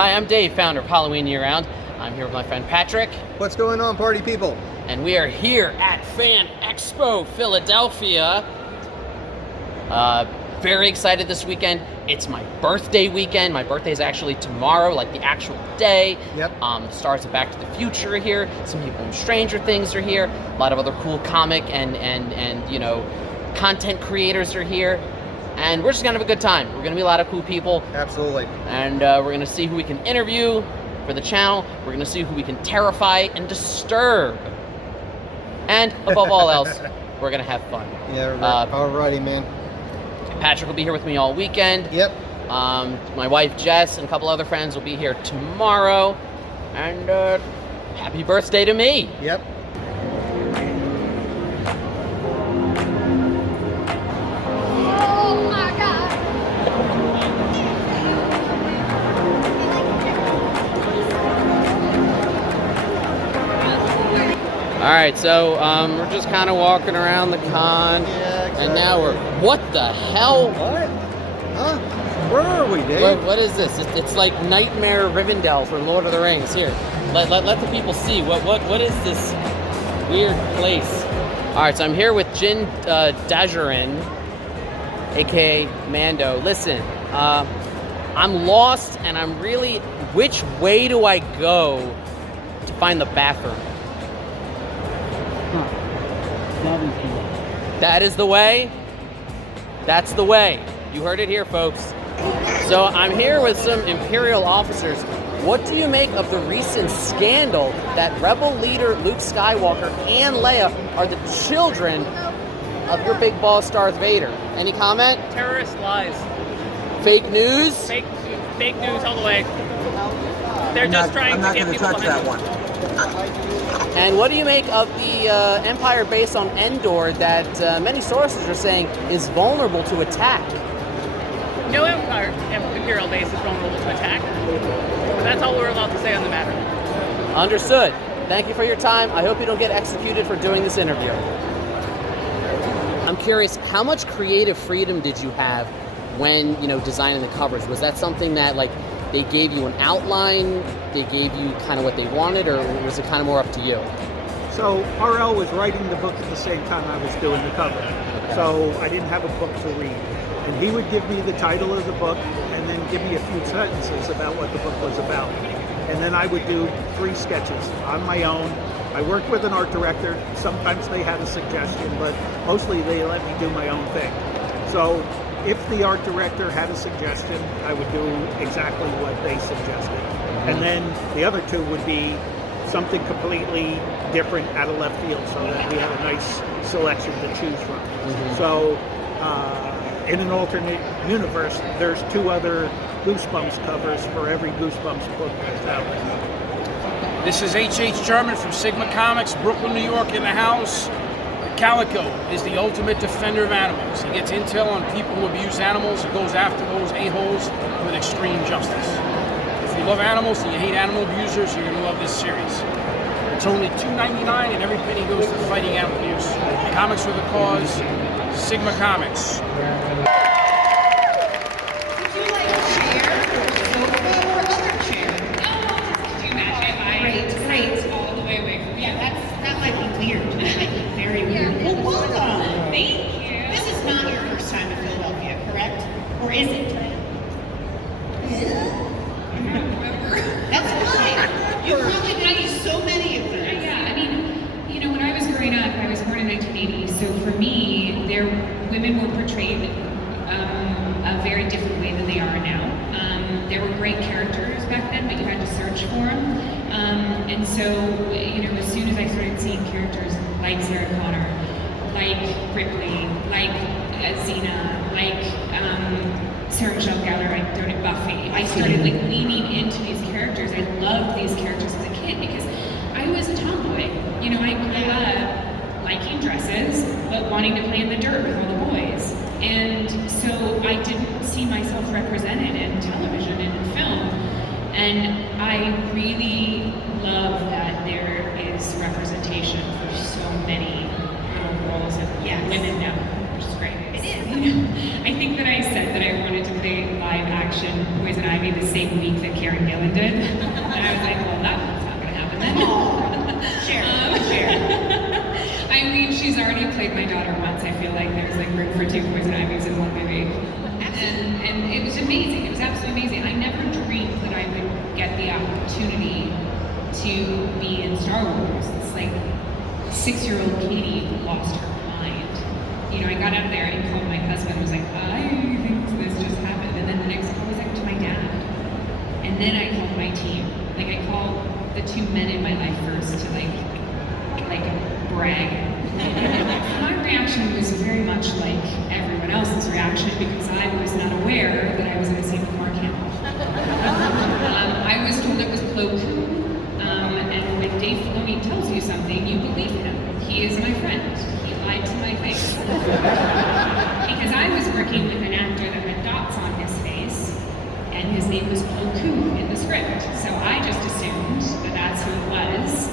Hi, I'm Dave, founder of Halloween Year Round. I'm here with my friend Patrick. What's going on, party people? And we are here at Fan Expo Philadelphia. Very excited this weekend. It's my birthday weekend. My birthday is actually tomorrow, like the actual day. Yep. The stars of Back to the Future are here. Some people from Stranger Things are here. A lot of other cool comic and you know, content creators are here. And we're just gonna have a good time. We're gonna be a lot of cool people. Absolutely. And we're gonna see who we can interview for the channel. We're gonna see who we can terrify and disturb. And above all else, we're gonna have fun. Yeah, alrighty, man. Patrick will be here with me all weekend. Yep. My wife Jess and a couple other friends will be here tomorrow. And happy birthday to me. Yep. Oh my God. All right, so we're just kind of walking around the con. Yeah, exactly. And now what the hell? What? Huh? Where are we, Dave? What is this? It's like Nightmare Rivendell for Lord of the Rings. Here, let the people see. What is this weird place? All right, so I'm here with Jin Dajarin, aka Mando. Listen, I'm lost, and I'm really. Which way do I go to find the bathroom? That is the way. That's the way. You heard it here, folks. So I'm here with some Imperial officers. What do you make of the recent scandal that Rebel leader Luke Skywalker and Leia are the children of your big boss Darth Vader? Any comment? Terrorist lies. Fake news? Fake news all the way. They're just trying to get people behind that them. one. And what do you make of the Empire base on Endor that many sources are saying is vulnerable to attack? No Imperial base is vulnerable to attack. But that's all we're allowed to say on the matter. Understood. Thank you for your time. I hope you don't get executed for doing this interview. I'm curious, how much creative freedom did you have when, designing the covers? Was that something that, they gave you an outline, they gave you kind of what they wanted, or was it kind of more up to you? So RL was writing the book at the same time I was doing the cover. So I didn't have a book to read. And he would give me the title of the book and then give me a few sentences about what the book was about. And then I would do 3 sketches on my own. I worked with an art director. Sometimes they had a suggestion, but mostly they let me do my own thing. So if the art director had a suggestion, I would do exactly what they suggested. And then the other 2 would be something completely different out of left field so that we had a nice selection to choose from. So in an alternate universe, there's 2 other Goosebumps covers for every Goosebumps book that's out there. This is H.H. German from Sigma Comics, Brooklyn, New York in the house. Calico is the ultimate defender of animals. He gets intel on people who abuse animals and goes after those a-holes with extreme justice. If you love animals and you hate animal abusers, you're going to love this series. It's only $2.99 and every penny goes to fighting animal abuse. Comics for the cause, Sigma Comics. Would you like a chair, sofa, or other chair? Do you match it? Great. All the way away from you. Yeah, that might be weird. That might be very weird. Well, welcome. Thank you. This is not your first time in Philadelphia, correct? Or is it? That's fine. You've probably been to so many of them. Yeah, I mean, when I was growing up, I was born in 1980, so for me, women were portrayed a very different way than they are now. There were great characters back then, but you had to search for them. And so, as soon as I started seeing characters like Sarah Connor, like Ripley, like Xena, like Sarah Michelle Gellar, like Buffy, I started leaning into these characters. I loved these characters as a kid because I was a tomboy. I grew up liking dresses, but wanting to play in the dirt with all the boys. And so I didn't see myself represented in television and film. And I really love that there is representation for so many little roles of women now. which is great. It is. You know, I think that I said that I wanted to play live action Poison Ivy the same week that Karen Gillan did. And I was like, well, that's not going to happen then. Share. I mean, she's already played my daughter once. I feel like there's like room for 2 Poison Ivies in one movie. And it was amazing. It was absolutely amazing. I never dreamed that I would get the opportunity to be in Star Wars. It's like 6-year-old Katie lost her mind. You know, I got out of there and called my husband and was like, I think this just happened. And then the next call was like to my dad. And then I called my team. Like I called the 2 men in my life first to like brag. My reaction was very much like everyone else's reaction because I was not aware that I was going to see Mark Hamill. I was told it was Plo Koon. And when Dave Filoni tells you something, you believe him. He is my friend. He lied to my face. Because I was working with an actor that had dots on his face, and his name was Plo Koon in the script. So I just assumed that that's who it was.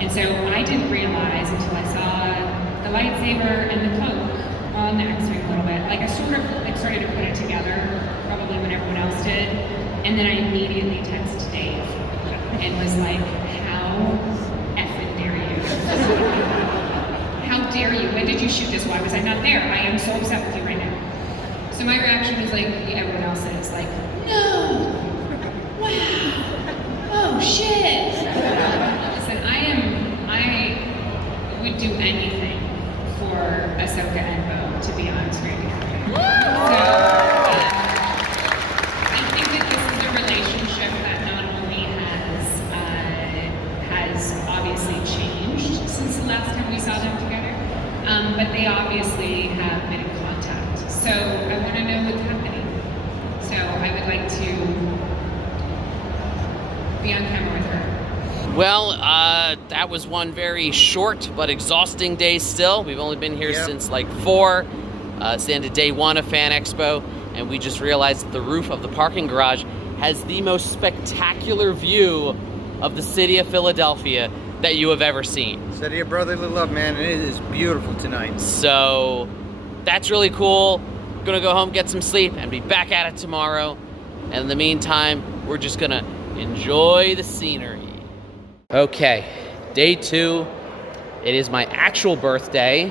And so I didn't realize until I saw the lightsaber and the cloak on the X-Wing a little bit. Like I sort of like started to put it together, probably when everyone else did. And then I immediately texted Dave and was like, how effing dare you? How dare you? When did you shoot this? Why was I not there? I am so upset with you right now. So my reaction was like everyone else is, like, no! Wow! Oh shit! Listen, I would do anything for Ahsoka and Bo to be on screen together. So, I think that this is a relationship that not only has obviously changed since the last time we saw them together, but they obviously have been in contact. So I want to know what's happening. So I would like to be on camera with her. Well, that was one very short but exhausting day still. We've only been here since like 4. It's the end of day 1 of Fan Expo, and we just realized that the roof of the parking garage has the most spectacular view of the city of Philadelphia that you have ever seen. City of brotherly love, man, and it is beautiful tonight. So that's really cool. Gonna go home, get some sleep, and be back at it tomorrow. And in the meantime, we're just gonna enjoy the scenery. Okay, day 2. It is my actual birthday,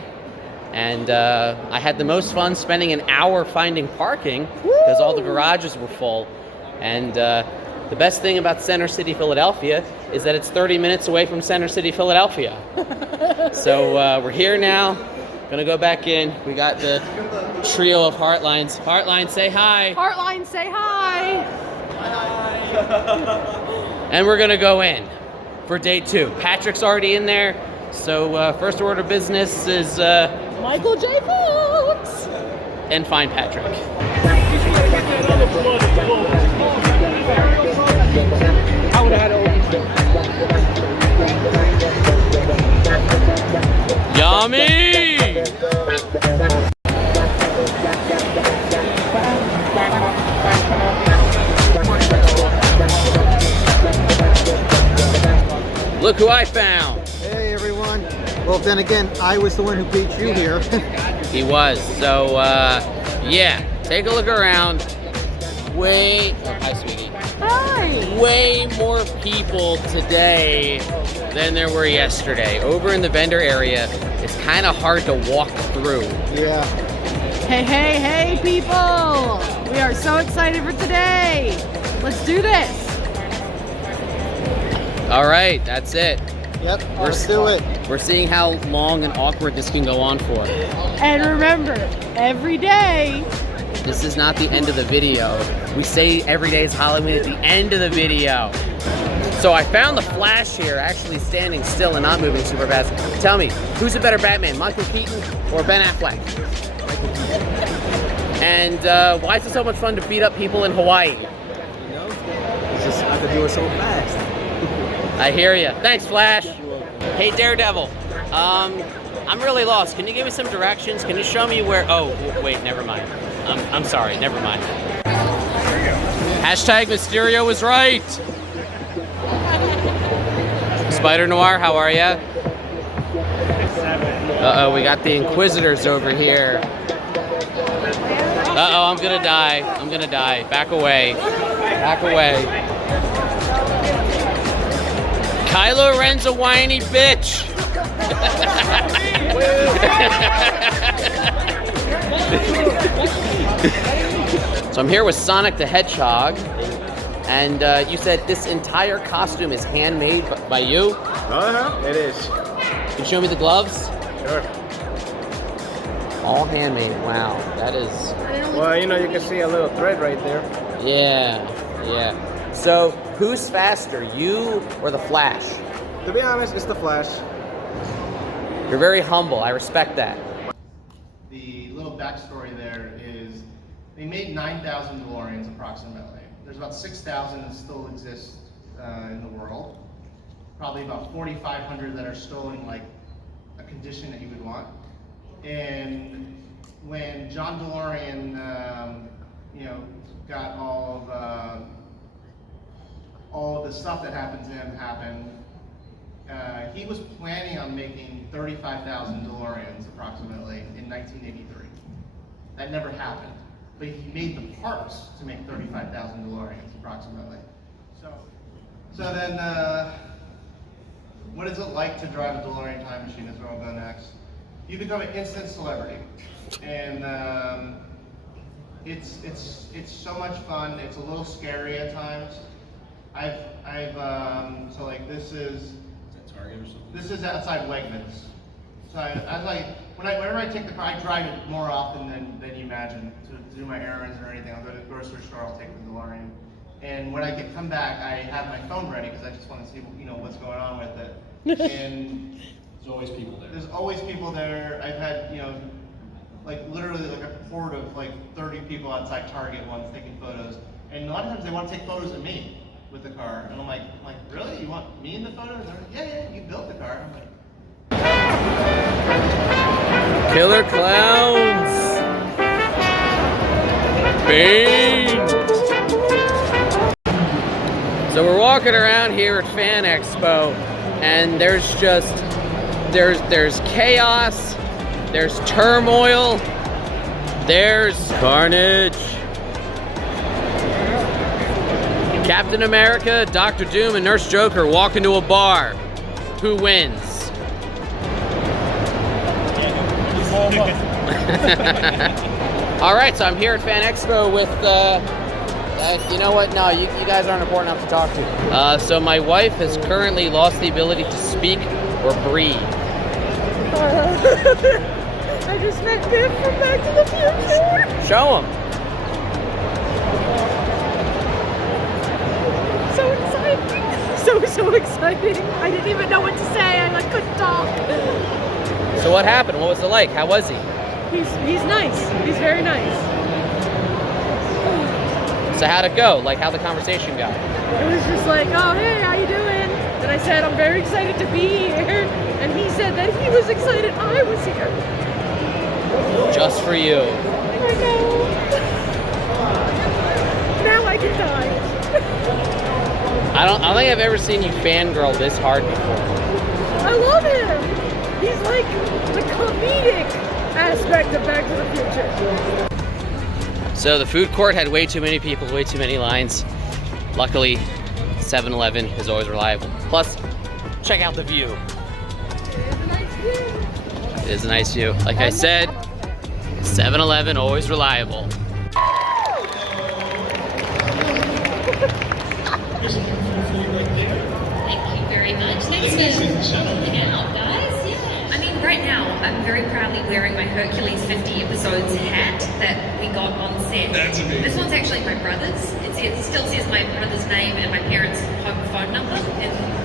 and I had the most fun spending an hour finding parking because all the garages were full. And the best thing about Center City, Philadelphia is that it's 30 minutes away from Center City, Philadelphia. So we're here now, gonna go back in. We got the trio of Heartlines. Heartline, say hi. Heartline, say hi. And we're gonna go in for day 2. Patrick's already in there, so first order of business is Michael J. Fox. and find Patrick. Yummy! Look who I found. Hey, everyone. Well, then again, I was the one who beat you here. He was. So, yeah, take a look around. Hi, sweetie. Hi. Way more people today than there were yesterday. Over in the vendor area, it's kind of hard to walk through. Yeah. Hey, hey, hey, people. We are so excited for today. Let's do this. All right, that's it. Yep, let's do it. We're seeing how long and awkward this can go on for. And remember, every day. This is not the end of the video. We say every day is Halloween at the end of the video. So I found the Flash here actually standing still and not moving super fast. Tell me, who's a better Batman, Michael Keaton or Ben Affleck? And why is it so much fun to beat up people in Hawaii? You know, it's just I could do it so fast. I hear you. Thanks, Flash. Hey, Daredevil. I'm really lost. Can you give me some directions? Can you show me where? Oh, wait, never mind. I'm sorry, never mind. Hashtag Mysterio was right. Spider Noir, how are ya? Uh-oh, we got the Inquisitors over here. Uh-oh, I'm gonna die. I'm gonna die. Back away. Back away. Kylo Ren's a whiny bitch. So I'm here with Sonic the Hedgehog, and you said this entire costume is handmade by you? Uh-huh, it is. Can you show me the gloves? Sure. All handmade. Wow, that is... Well, you know, you can see a little thread right there. Yeah, yeah. So, who's faster, you or the Flash? To be honest, it's the Flash. You're very humble. I respect that. The little backstory there is they made 9,000 DeLoreans approximately. There's about 6,000 that still exist in the world. Probably about 4,500 that are still in like a condition that you would want. And when John DeLorean, got all of the stuff that happened to him happen, he was planning on making 35,000 DeLoreans approximately in 1983. That never happened, but he made the parts to make 35,000 DeLoreans approximately. So then, what is it like to drive a DeLorean time machine? Is where I'll go next. You become an instant celebrity, and it's so much fun. It's a little scary at times. So like this is outside Wegmans. So whenever I take the car, I drive it more often than you imagine to do my errands or anything. I'll go to the grocery store, I'll take the DeLorean, and when I come back, I have my phone ready because I just want to see what's going on with it. And There's always people there. there's always people there. I've had like literally like a horde of like 30 people outside Target once taking photos, and a lot of times they want to take photos of me with the car, and I'm like, really? You want me in the photos? They're like, yeah, you built the car. I'm like, Killer Clowns. Bane. So we're walking around here at Fan Expo, and there's chaos, there's turmoil, there's carnage. Captain America, Dr. Doom, and Nurse Joker walk into a bar. Who wins? All right, so I'm here at Fan Expo with, you know what? No, you guys aren't important enough to talk to. So my wife has currently lost the ability to speak or breathe. I just met Biff from Back to the Future. Show him. So exciting. So exciting. I didn't even know what to say. I couldn't talk. So what happened? What was it like? How was he? He's nice. He's very nice. So how'd it go? Like, how'd the conversation go? It was just like, oh, hey, how you doing? And I said, I'm very excited to be here. And he said that he was excited I was here. Just for you. I know. Now I can die. I don't think I've ever seen you fangirl this hard before. I love him. He's like the comedic aspect of Back to the Future. So the food court had way too many people, way too many lines. Luckily, 7-Eleven is always reliable. Plus, check out the view. It is a nice view. Like I said, 7-Eleven always reliable. Thank you very much. Thanks for coming out, guys. Yeah. I mean, right now, I'm very proudly wearing my Hercules 50 episodes hat that we got on set. That's amazing. This one's actually my brother's. It still says my brother's name and my parents' home phone number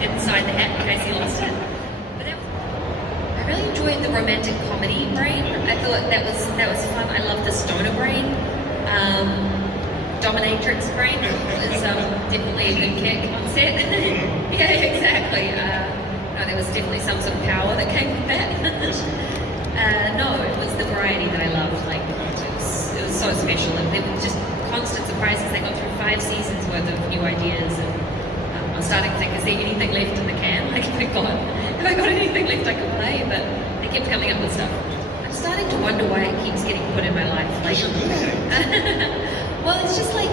inside the hat in case he lost it. But I really enjoyed the romantic comedy brain. I thought that was fun. I love the stoner brain. Dominatrix brain is definitely a good kick on set. Yeah, exactly. No, there was definitely some sort of power that came from that. No, it was the variety that I loved. Like, it was so special. And they were just constant surprises. They got through 5 seasons worth of new ideas. And I was starting to think, is there anything left in the can? Like, have I got anything left I could play? But they kept coming up with stuff. I'm starting to wonder why it keeps getting put in my life. Like, well, it's just like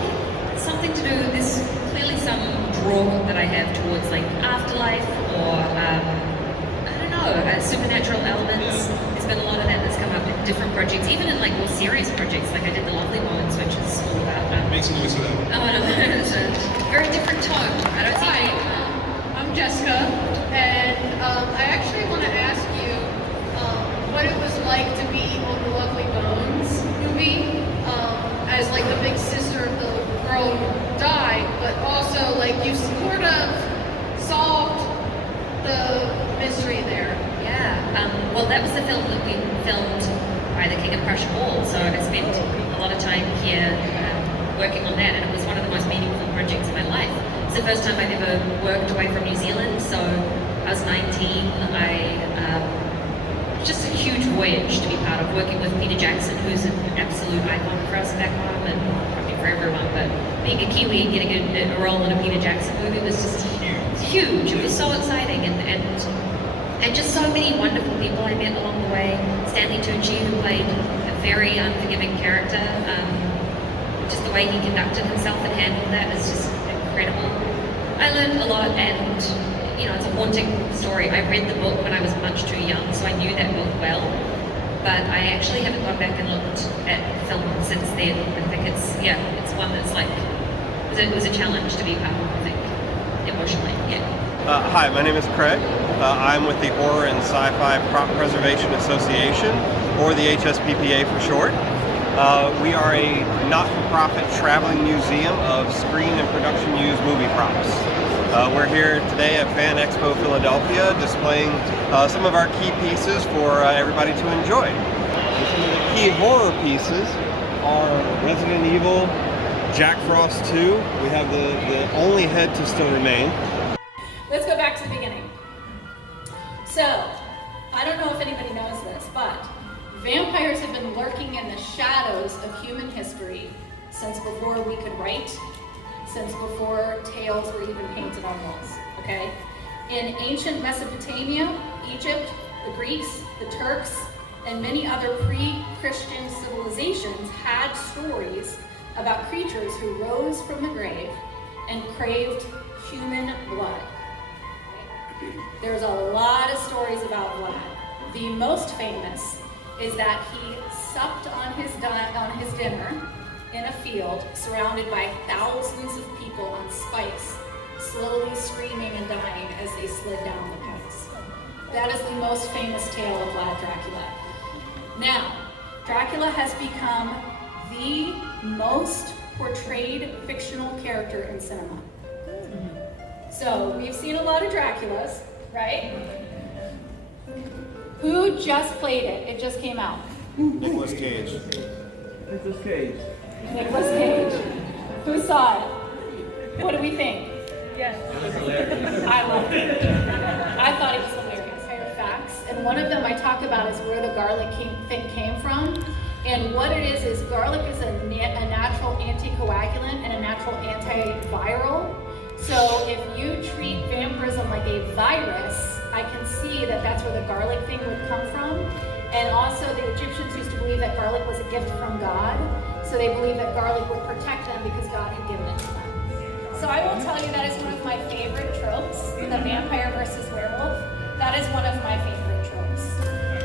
something to do. There's clearly some draw that I have towards like afterlife or I don't know, supernatural elements. There's been a lot of that that's come up in different projects, even in like more serious projects. Like I did The Lovely Moments, which is all about. Make some noise for that. Oh no, it's a very different tone. I don't see. I'm Jessica, and I actually want to ask you what it was like to be on the Lovely Bones movie as like the big sister of the girl who died, but also like you sort of solved the mystery there. Yeah. Well, that was the film that we filmed by the King of Prussia Hall, so I spent a lot of time here working on that, and it was one of the most meaningful projects of my life. It's the first time I've ever worked away from New Zealand, so I was 19. Just a huge voyage to be part of, working with Peter Jackson, who's an absolute icon for us back home, and probably for everyone, but being a Kiwi and getting a role in a Peter Jackson movie was just huge. It was so exciting, and just so many wonderful people I met along the way. Stanley Tucci, who played a very unforgiving character, just the way he conducted himself and handled that is just incredible. I learned a lot, and you know, it's a haunting story. I read the book when I was much too young, so I knew that book well, but I actually haven't gone back and looked at the film since then. I think it's one that's like, it was a challenge to be part of, I think, emotionally, yeah. Hi, my name is Craig. I'm with the Horror and Sci-Fi Prop Preservation Association, or the HSPPA for short. We are a not-for-profit traveling museum of screen and production used movie props. We're here today at Fan Expo Philadelphia displaying some of our key pieces for everybody to enjoy. Some of the key horror pieces are Resident Evil, Jack Frost 2. We have the only head to still remain. Let's go back to the beginning. So, I don't know if anybody knows this, but vampires have been lurking in the shadows of human history since before we could write, since before tales were even painted on walls, okay? In ancient Mesopotamia, Egypt, the Greeks, the Turks, and many other pre-Christian civilizations had stories about creatures who rose from the grave and craved human blood. There's a lot of stories about Vlad. The most famous is that he supped on his dinner in a field surrounded by thousands of people on spikes, slowly screaming and dying as they slid down the pipes. That is the most famous tale of Vlad Dracula. Now, Dracula has become the most portrayed fictional character in cinema. So, we've seen a lot of Draculas, right? Who just played it? It just came out. Nicolas Cage. Nicolas Cage. Nicolas Cage. Who saw it? What do we think? Yes. I loved it. I thought it was hilarious. I have facts, and one of them I talk about is where the garlic thing came from. And what it is garlic is a natural anticoagulant and a natural antiviral. So if you treat vampirism like a virus, I can see that that's where the garlic thing would come from. And also the Egyptians used to believe that garlic was a gift from God. So they believed that garlic would protect them because God had given it to them. So I will tell you that is one of my favorite tropes, the vampire versus werewolf. That is one of my favorite tropes.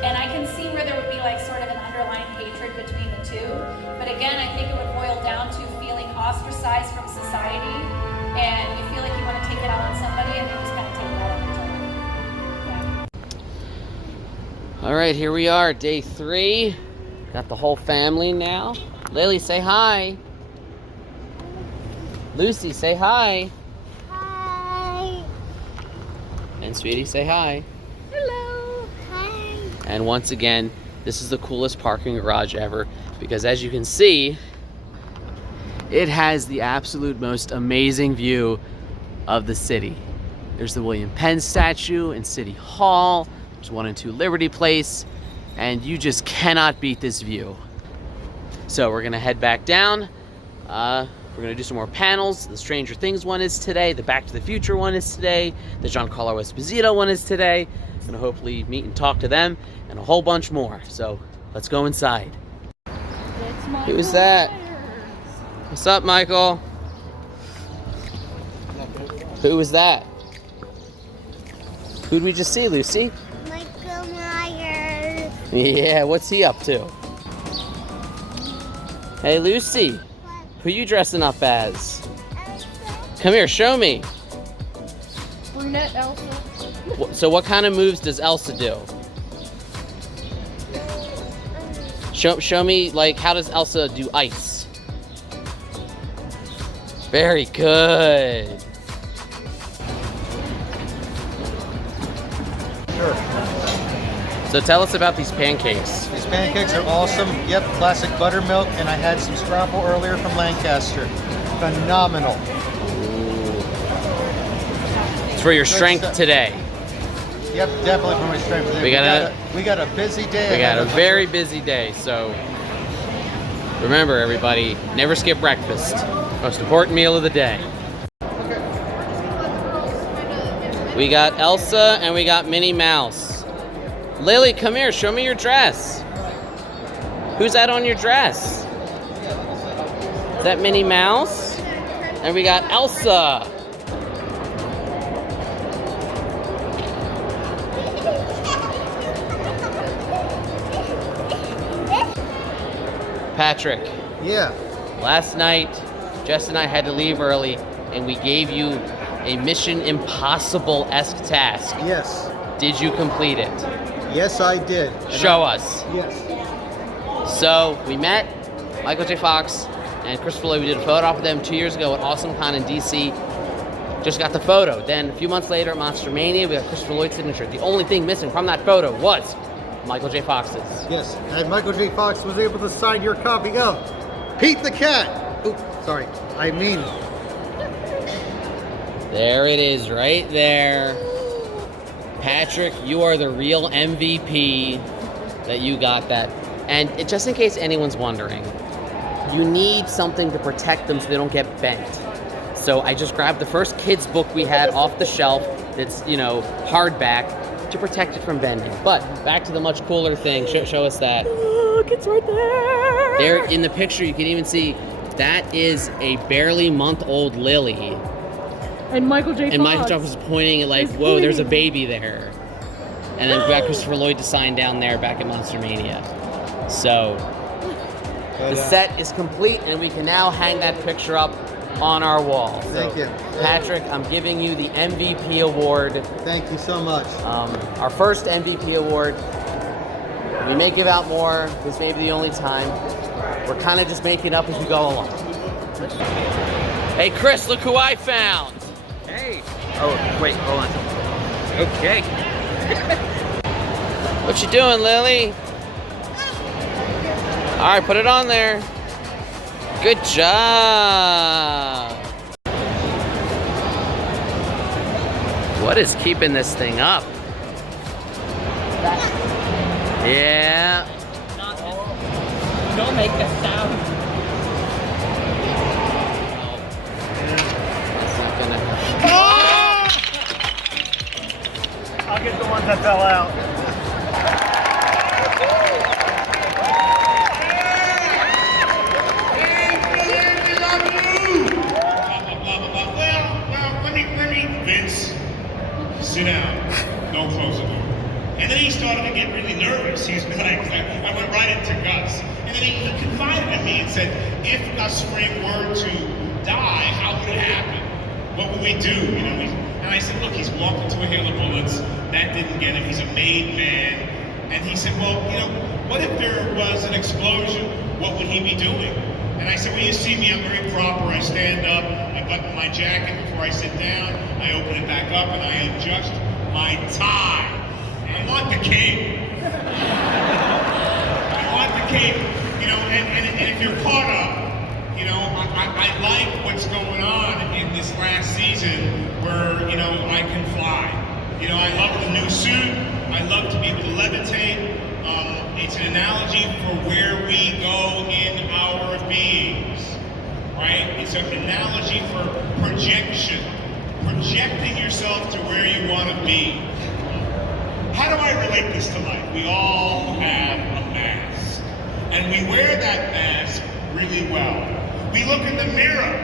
And I can see where there would be like sort of an underlying hatred between the two. But again, I think it would boil down to feeling ostracized from society, and you feel like you want to take it out on somebody, and you just kind of take it out on each other. Yeah. All right, here we are, day 3. Got the whole family now. Lily, say hi. Lucy, say hi. Hi. And Sweetie, say hi. Hello. Hi. And once again, this is the coolest parking garage ever, because as you can see, it has the absolute most amazing view of the city. There's the William Penn statue in City Hall. There's 1 and 2 Liberty Place, and you just cannot beat this view. So we're gonna head back down. We're gonna do some more panels. The Stranger Things one is today. The Back to the Future one is today. The Giancarlo Esposito one is today. Gonna hopefully meet and talk to them, and a whole bunch more. So Let's go inside. Who's that? What's up, Michael? Who was that? Who'd we just see, Lucy? Michael Myers. Yeah, what's he up to? Hey, Lucy. Who you dressing up as? Come here, show me. Brunette Elsa. So what kind of moves does Elsa do? Show me, like, how does Elsa do ice? Very good. Sure. So tell us about these pancakes. These pancakes are awesome. Yep, classic buttermilk, and I had some scrapple earlier from Lancaster. Phenomenal. It's for your strength stuff. today. Yep, definitely for my strength today. We got a busy day. We got a very busy day, so remember, everybody, never skip breakfast. Most important meal of the day. We got Elsa and we got Minnie Mouse. Lily, come here, show me your dress. Who's that on your dress? Is that Minnie Mouse? And we got Elsa. Patrick. Yeah. Last night, Jess and I had to leave early, and we gave you a Mission Impossible-esque task. Yes. Did you complete it? Yes, I did. Show us. Yes. So, we met Michael J. Fox and Christopher Lloyd. We did a photo op with them 2 years ago at AwesomeCon in DC. Just got the photo. Then, a few months later at Monster Mania, we got Christopher Lloyd's signature. The only thing missing from that photo was Michael J. Fox's. Yes, and Michael J. Fox was able to sign your copy of Pete the Cat. Oops, sorry. I mean. There it is, right there. Patrick, you are the real MVP that you got that. And just in case anyone's wondering, you need something to protect them so they don't get bent. So I just grabbed the first kids book we had off the shelf that's, hardback to protect it from bending. But back to the much cooler thing. Show us that. Look, it's right there. There in the picture, you can even see that is a barely month-old Lily. And Michael J. Fox. And Michael J. Fox was pointing at like, whoa, there's a baby there. And then we got Christopher Lloyd to sign down there back at Monster Mania. So the set is complete, and we can now hang that picture up on our wall. Thank you. Patrick, I'm giving you the MVP award. Thank you so much. Our first MVP award. We may give out more. This may be the only time. We're kind of just making up as we go along. Hey, Chris, look who I found. Hey. Oh, wait, hold on. Okay. What you doing, Lily? All right, put it on there. Good job. What is keeping this thing up? Yeah. Don't make a sound. That's not gonna help. I'll get the ones that fell out. Vince, sit down. Don't close the door. And then he started to get really nervous. He was like, I went right into Gus. And then he confided in me and said, if Gus Fring were to die, how would it happen? What would we do? And I said, look, he's walked into a hail of bullets. That didn't get him. He's a made man. And he said, well, what if there was an explosion? What would he be doing? And I said, well, you see me, I'm very proper. I stand up, I button my jacket before I sit down, I open it back up, and I adjust my tie. I want the cape. I want the cape, and if you're caught up, I like what's going on in this last season where, I can fly. I love the new suit. I love to be able to levitate. It's an analogy for where we go in our beings, right? It's an analogy for projection, projecting yourself to where you want to be. How do I relate this to life? We all have a mask. And we wear that mask really well. We look in the mirror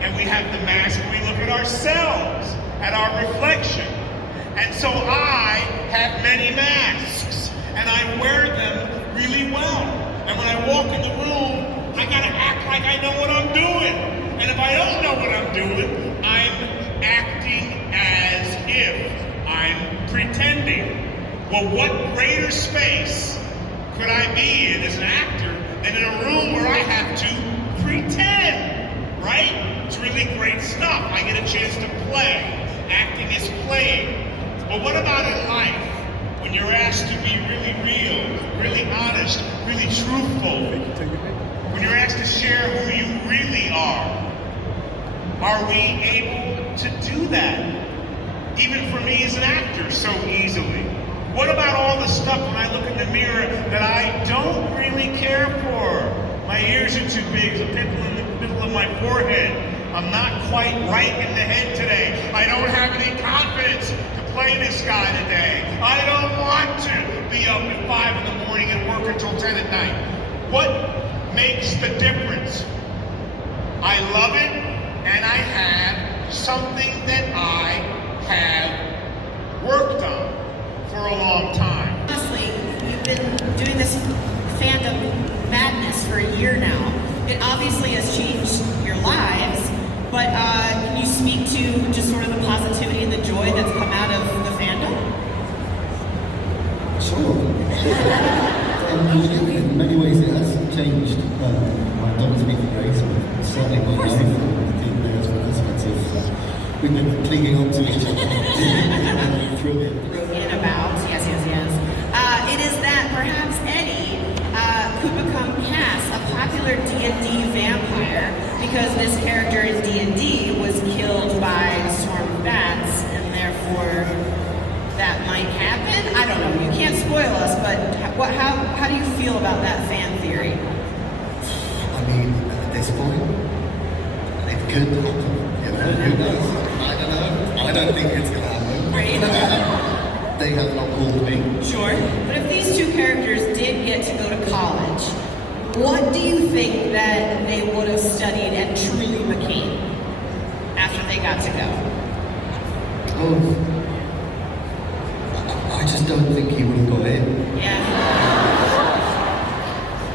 and we have the mask and we look at ourselves, at our reflection. And so I have many masks and I wear them really well. And when I walk in the room, I gotta act like I know what I'm doing. And if I don't know what I'm doing, I'm acting as if I'm pretending. Well, what greater space could I be in as an actor than in a room where I have to pretend, right? It's really great stuff. I get a chance to play. Acting is playing. But what about in life? When you're asked to be really real, really honest, really truthful, when you're asked to share who you really are we able to do that? Even for me as an actor, so easily. What about all the stuff when I look in the mirror that I don't really care for? My ears are too big, there's a pimple in the middle of my forehead. I'm not quite right in the head today. I don't have any confidence to play this guy today. I don't want to be up at 5 in the morning and work until 10 at night. What makes the difference? I love it, and I have something that I have worked on for a long time. Honestly, you've been doing this fandom madness for a year now. It obviously has changed your lives, but can you speak to just sort of the positivity and the joy that's come out of the fandom? Sure. In many ways it has changed my don't speak for grace, but certainly my life. I think there's an aspect of we've been clinging on to each other through it. In about, yes. It is that perhaps Eddie could become past a popular D&D vampire because this character in D&D was killed by a swarm of bats, and therefore that might happen. I don't know. You can't spoil us, but how do you feel about that fan theory? I mean, at this point, it could happen. You know, who knows? I don't know. I don't think it's gonna happen. Right. They have not called me. Sure. But if these two characters did get to go to college, what do you think that they would have studied and truly became after they got to go? Oh, I just don't think he would have got in. Yeah.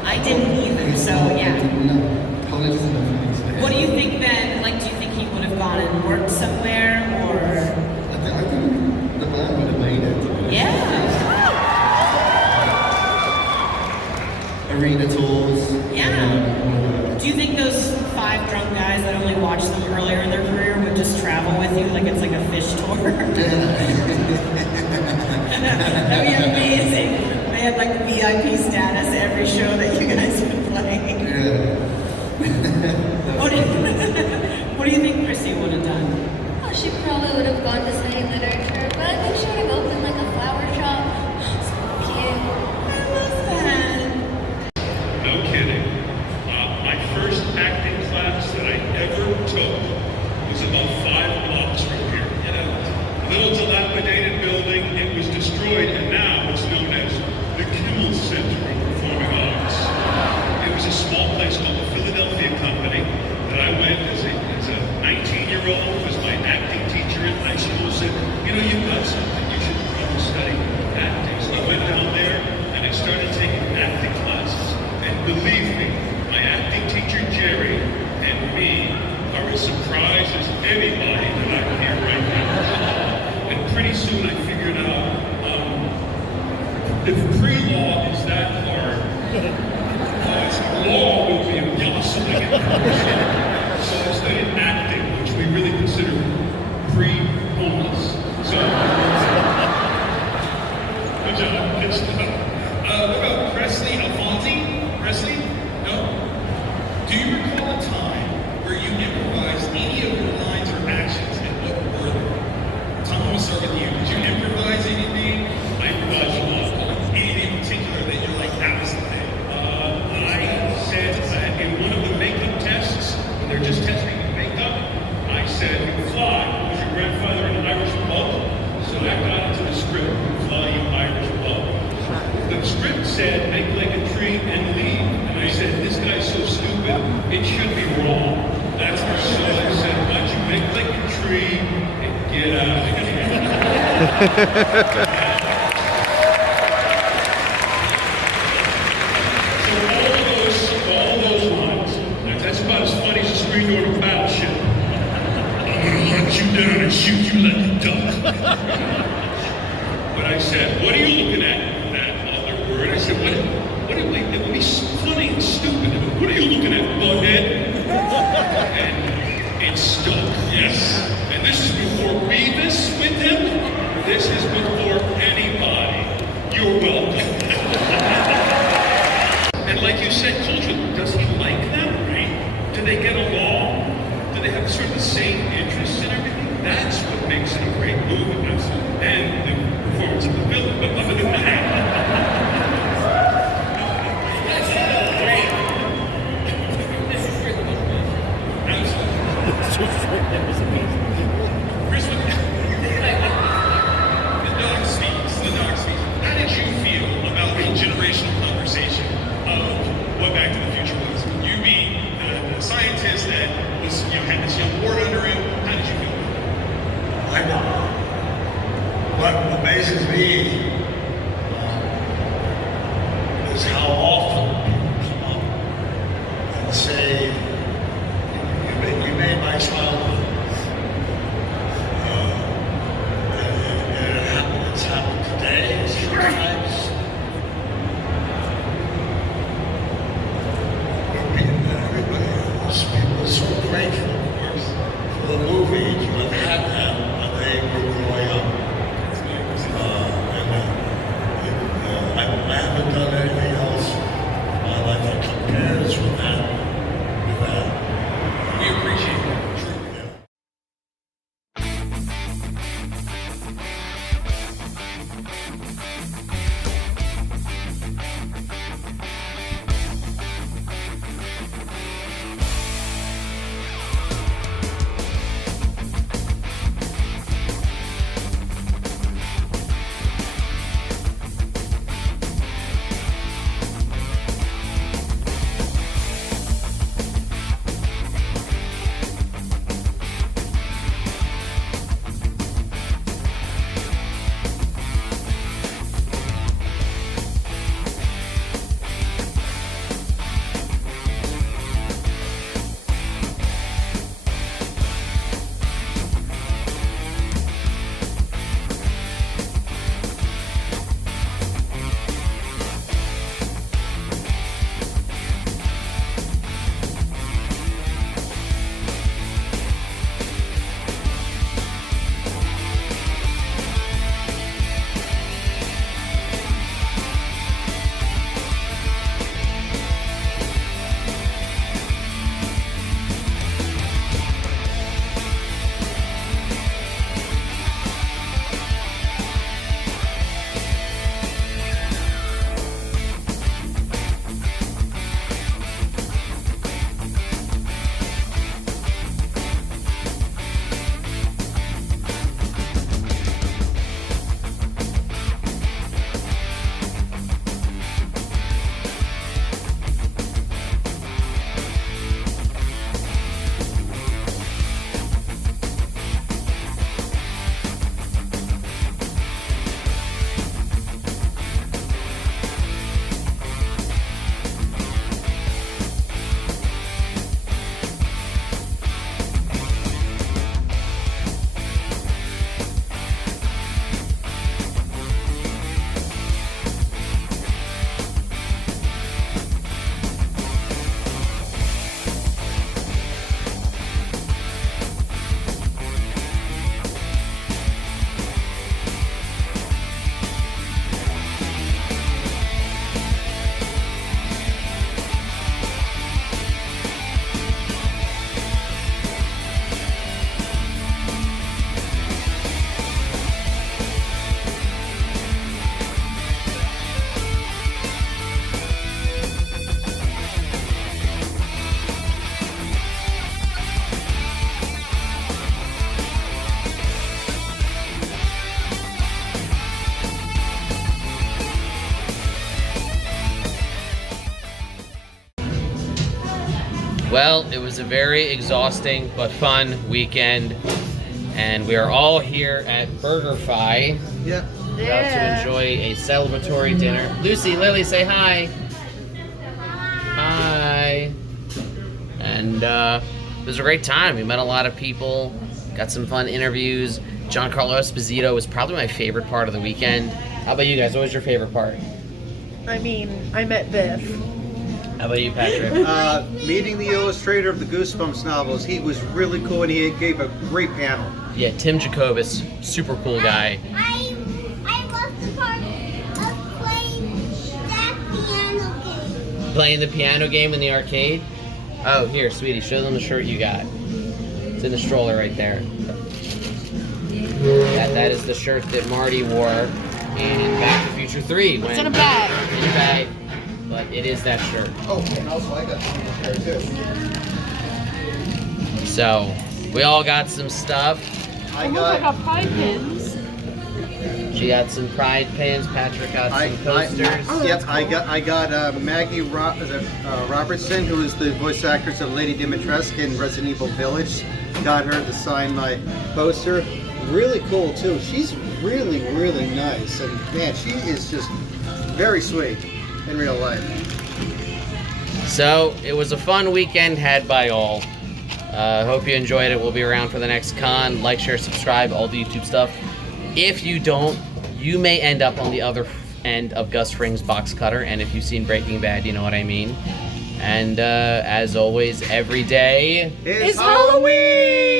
I didn't either, so yeah. No, college is enough. What do you think then? Like, do you think he would have gone and worked somewhere, or? I think the band would have made it. Yeah. Arena tours. Yeah. Do you think those 5 drunk guys that only watched them earlier in their career would just travel with you like it's like a fish tour? That'd be amazing. They had like VIP status every show that you guys would play. Yeah. What do you think Chrissy would have done? Oh, she probably would have gone to study literature, but I think she would have opened like a flower shop. So cute. I love that. No kidding. My first acting class that I ever took was about 5 blocks from here. In a little dilapidated building. It was destroyed, and now it's known as the Kimmel Center of Performing Arts. It was a small place called the Philadelphia Company that I went as a 19-year-old who was my acting teacher in high school, said, you know, you've got something, you should probably study acting. So I went down there and I started taking acting classes. And believe me, my acting teacher Jerry and me are as surprised as anybody that I'm here right now. And pretty soon I figured out if pre-law is that hard, law will be impossible. So I studied acting, which we really consider pre-homeless. So, good job, good stuff. What about Presley Alfonsi? Presley? No? Do you recall a time where you improvised any of your lines or actions and what were they? Tom, I'm going to start with you. Did you improvise anything? I improvised a lot. Anything in particular that you're like, that was the thing? I said that in one of the makeup tests, when they're just testing makeup, I said, fly, what was your grandfather? it should be wrong. That's for sure. I said, why don't you make like a tree and get out of here? So all those lines, that's about as funny as a screen door of a battleship. I'm gonna hunt you down and shoot you like a duck. But I said, what are you looking at? That other word. I said, what are you, it would be funny and stupid. What are you looking at, butthead? And it stuck, yes. And this is before Beavis with him. This is before anybody. You're welcome. And like you said, culture, does he like them, right? Do they get along? Do they have sort of the same interests and everything? That's what makes it a great movie. And the performance of the villain. But other than that, the dog speaks. How did you feel about the generational conversation of what Back to the Future was? You being the scientist that was, had this young ward under him. How did you feel about it? What amazes me is how often people come up and say, you made my childhood. It's happened today, sometimes. People are so grateful for the movie to have had them when they were growing up. And Well, it was a very exhausting but fun weekend, and we are all here at BurgerFi. Yep. About to enjoy a celebratory dinner. Lucy, Lily, say hi. Hi. And it was a great time. We met a lot of people, got some fun interviews. Giancarlo Esposito was probably my favorite part of the weekend. How about you guys? What was your favorite part? I mean, I met Biff. How about you, Patrick? Meeting the illustrator of the Goosebumps novels. He was really cool and he gave a great panel. Yeah, Tim Jacobus, super cool guy. I love the part of playing that piano game. Playing the piano game in the arcade? Oh, here, sweetie, show them the shirt you got. It's in the stroller right there. That is the shirt that Marty wore in Back to the Future 3. It's in a bag. In a bag, but it is that shirt. Oh, and also I got some here too. So, we all got some stuff. I got pride pins. She got some pride pins. Patrick got some posters. I got Maggie Robertson, who is the voice actress of Lady Dimitrescu in Resident Evil Village. Got her to sign my poster. Really cool too. She's really, really nice, and man, she is just very sweet in real life. So it was a fun weekend had by all. Hope you enjoyed it. We'll be around for the next con. Like, share, subscribe, all the YouTube stuff. If you don't, you may end up on the other end of Gus Fring's box cutter, and if you've seen Breaking Bad, you know what I mean. And as always, every day is Halloween!